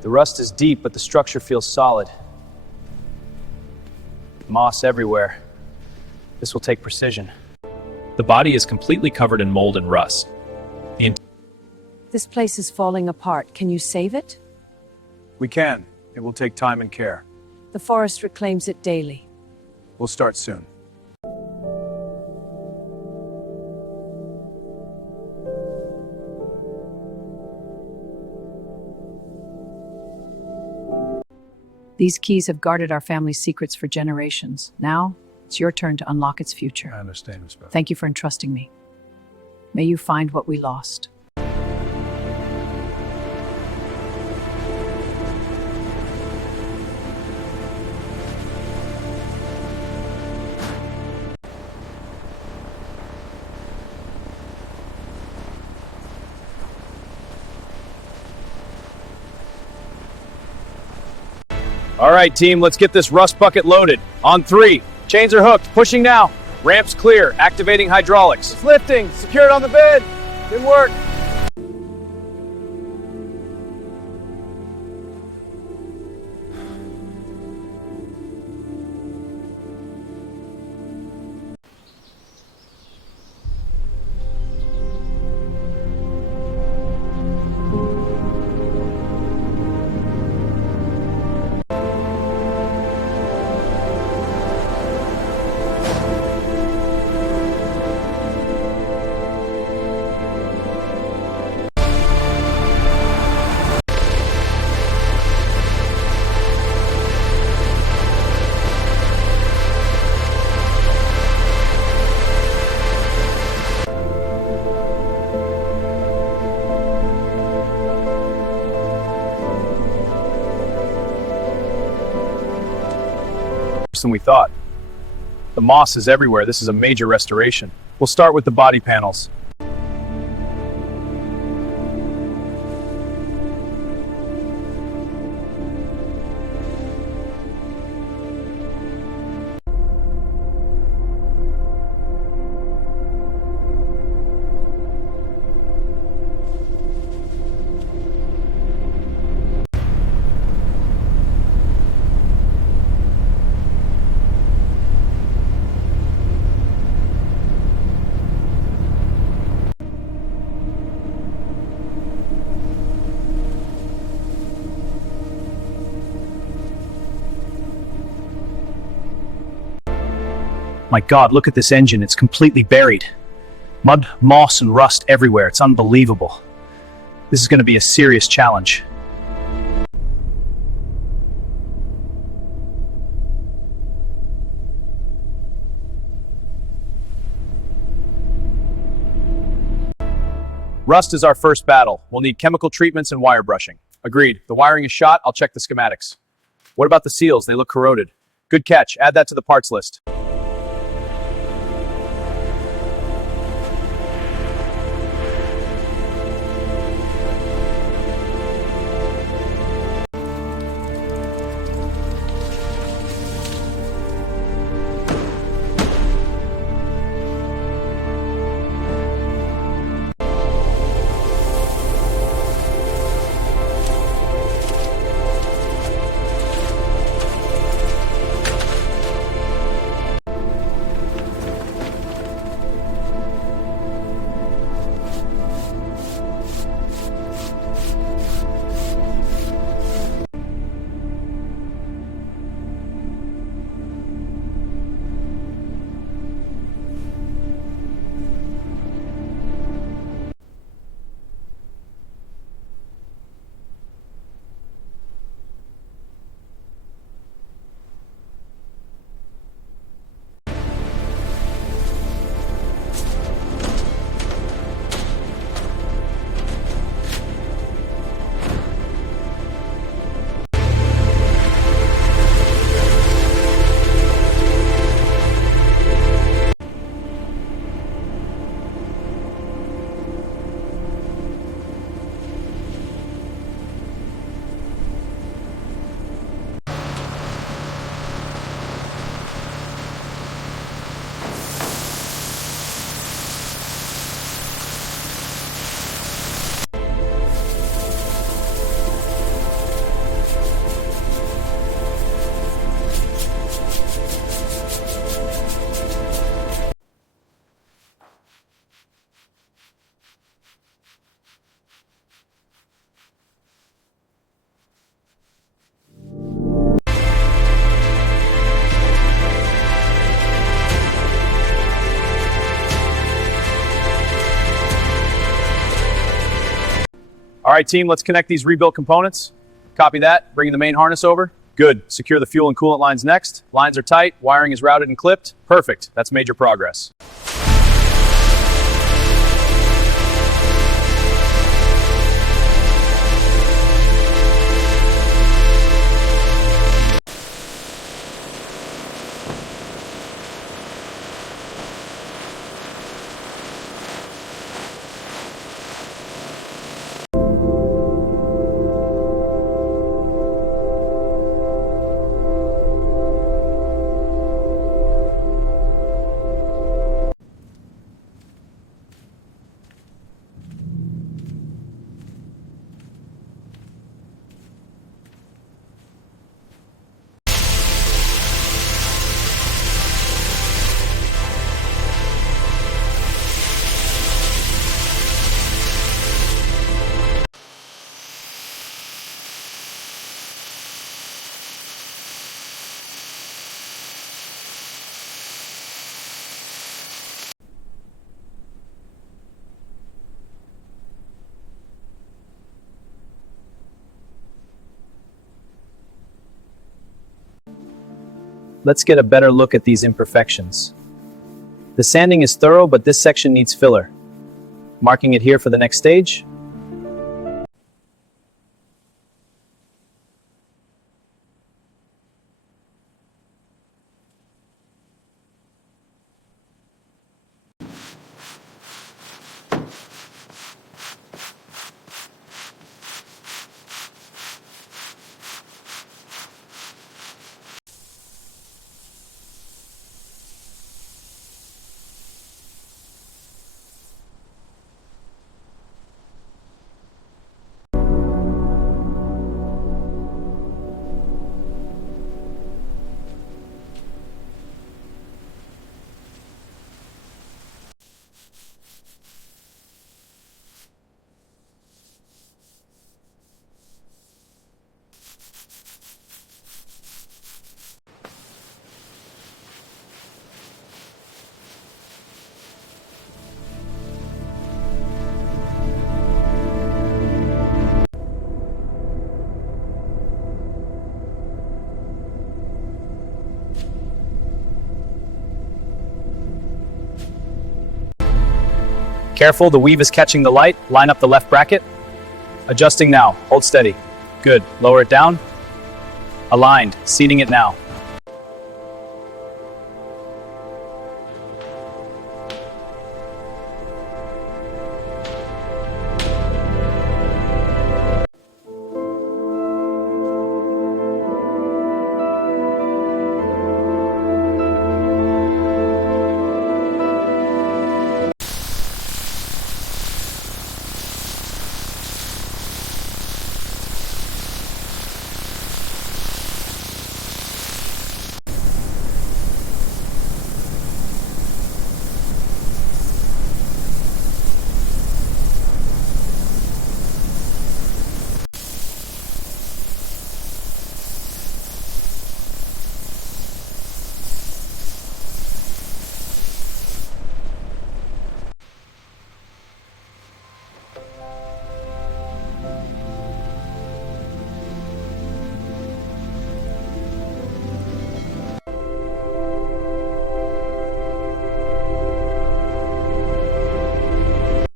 The rust is deep, but the structure feels solid. Moss everywhere. This will take precision. The body is completely covered in mold and rust. This place is falling apart. Can you save it? We can. It will take time and care. The forest reclaims it daily. We'll start soon. These keys have guarded our family's secrets for generations. Now, it's your turn to unlock its future. I understand, Miss Beth. Thank you for entrusting me. May you find what we lost. All right, team, let's get this rust bucket loaded. On 3. Chains are hooked. Pushing now. Ramps clear. Activating hydraulics. It's lifting. Secured on the bed. Good work. Than we thought. The moss is everywhere. This is a major restoration. We'll start with the body panels. My God, look at this engine. It's completely buried. Mud, moss, and rust everywhere. It's unbelievable. This is going to be a serious challenge. Rust is our first battle. We'll need chemical treatments and wire brushing. Agreed. The wiring is shot. I'll check the schematics. What about the seals? They look corroded. Good catch. Add that to the parts list. All right, team, let's connect these rebuilt components. Copy that, bringing the main harness over. Good, secure the fuel and coolant lines next. Lines are tight, wiring is routed and clipped. Perfect, that's major progress. Let's get a better look at these imperfections. The sanding is thorough, but this section needs filler. Marking it here for the next stage. Careful, the weave is catching the light. Line up the left bracket. Adjusting now. Hold steady. Good. Lower it down. Aligned. Seating it now.